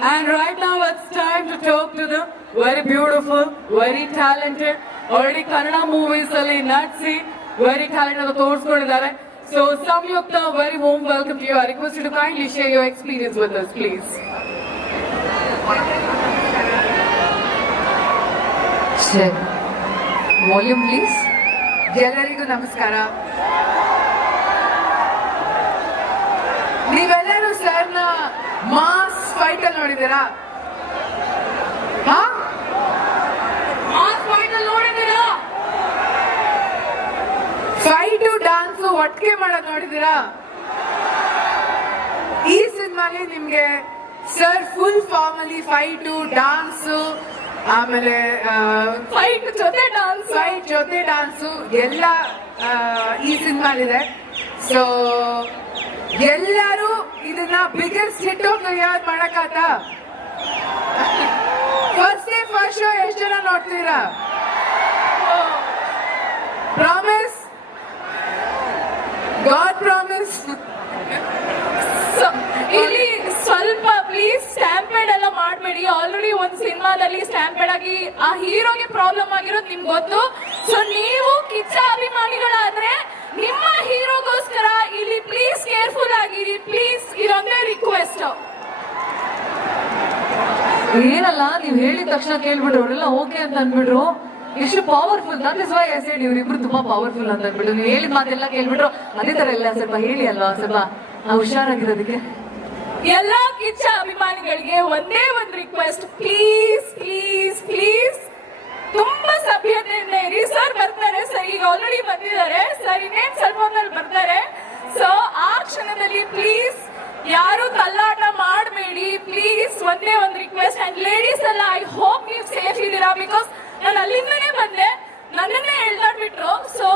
And right now it's time to talk to the very beautiful, very talented, already Kannada movies ಅಲ್ಲಿ ನಟಿಸಿ very talent ಅಂತ ತೋರಿಸ್ಕೊಂಡಿದ್ದಾರೆ so Samyuktha very warm welcome to you I request to kindly share your experience with us please volume please ಎಲ್ಲರಿಗೂ ನಮಸ್ಕಾರ ನೀವೆಲ್ಲರೂ ಸರ್ನ mass fight ಅಲ್ಲಿ ನೋಡಿದ್ದೀರಾ? ಹಾ? Mass fight ಅಲ್ಲಿ ನೋಡಿದ್ದೀರಾ? ಫೈಟು ಡಾನ್ಸು ಒಟ್ಟಿಗೆ ಮಾಡೋದು ನೋಡಿದ್ದೀರಾ? ಈ ಸಿನಿಮಾಲಿ ನಿಮ್ಗೆ ಸರ್ ಫುಲ್ ಫಾರ್ಮ್ ಅಲ್ಲಿ ಫೈಟು ಡಾನ್ಸು ಆಮೇಲೆ ಫೈಟ್ ಜೊತೆ ಡಾನ್ಸ್ ಫೈಟ್ ಜೊತೆ ಡಾನ್ಸು ಎಲ್ಲ ಈ ಸಿನಿಮಾಲಿದೆ. ಸೊ ಎಲ್ಲರೂ ಇದನ್ನ biggest hit of the year ಮಾಡಕ್ಕಾತ? First day first show ಎಷ್ಟು ಜನ ನೋಡ್ತೀರಾ? ಪ್ರಾಮಿಸ್ ಗಾಡ್ ಪ್ರಾಮಿಸ್ ಇಲ್ಲಿ ಸ್ವಲ್ಪ ಪ್ಲೀಸ್ ಸ್ಟ್ಯಾಂಪೇಡ್ ಎಲ್ಲ ಮಾಡಬೇಡಿ. ಆಲ್ರೆಡಿ ಒಂದು ಸಿನಿಮಾದಲ್ಲಿ ಸ್ಟ್ಯಾಂಪೇಡ್ ಆಗಿ ಆ ಹೀರೋಗೆ ಪ್ರಾಬ್ಲಮ್ ಆಗಿರೋದು ನಿಮ್ಗೆ ಗೊತ್ತು. ಸೊ ನೀವು ಕಿಚ್ಚ ಅಭಿಮಾನಿಗಳಾದ್ರೆ ನಿಮ್ಮ ಏನಲ್ಲ, ನೀವ್ ಹೇಳಿದ ತಕ್ಷಣ ಕೇಳ್ಬಿಟ್ರು, ಅವರೆಲ್ಲ ಓಕೆ ಅಂತ ಅನ್ಬಿಟ್ರು ಎಷ್ಟು powerful that is Y S ಹೇಳಿ ಇವ್ರಿಬ್ರು ತುಂಬಾ ಪವರ್ಫುಲ್ ಅಂತ ಅಂದ್ಬಿಟ್ಟು ನೀವು ಹೇಳಿದ ಮಾತೆಲ್ಲ ಕೇಳ್ಬಿಟ್ರು, ಅದೇ ತರ ಎಲ್ಲ ಸ್ವಲ್ಪ ಹೇಳಿ ಅಲ್ವಾ, ಸ್ವಲ್ಪ ಹುಷಾರಾಗಿರೋದಕ್ಕೆ. ಎಲ್ಲಾ ಕಿಚ್ಚ ಅಭಿಮಾನಿಗಳಿಗೆ ಒಂದೇ ಒಂದು ರಿಕ್ವೆಸ್ಟ್ ಪ್ಲೀಸ್ ಪ್ಲೀಸ್ ಪ್ಲೀಸ್ ತುಂಬಾ ಸಭ್ಯತೆಯಿಂದ ಇರಿ. ಸರ್ ಬರ್ತಾರೆ ಸರ್ ಈಗ ಆಲ್ರೆಡಿ ಬಂದಿದ್ದಾರೆ. ಸರ್ ಇನ್ನೇನ್ ಸ್ವಲ್ಪ ಬರ್ತಾರೆ. ಸೊ ಆ ಕ್ಷಣದಲ್ಲಿ ಪ್ಲೀಸ್ ಯಾರು ಪ್ಲೀಸ್ ಒಂದೇ ಒಂದು ರಿಕ್ವೆಸ್ಟ್ ಅಂಡ್ ಲೇಡೀಸ್ ಎಲ್ಲ ಐ ಹೋಪ್ ನೀವು ಸೇಫ್ ಇದ್ದೀರಾ? ಬಿಕಾಸ್ ನಾನು ಅಲ್ಲಿಂದನೇ ಬಂದೆ. ನನ್ನನ್ನೇ ಎಳ್ದಾಡ್ಬಿಟ್ರು ಸೊ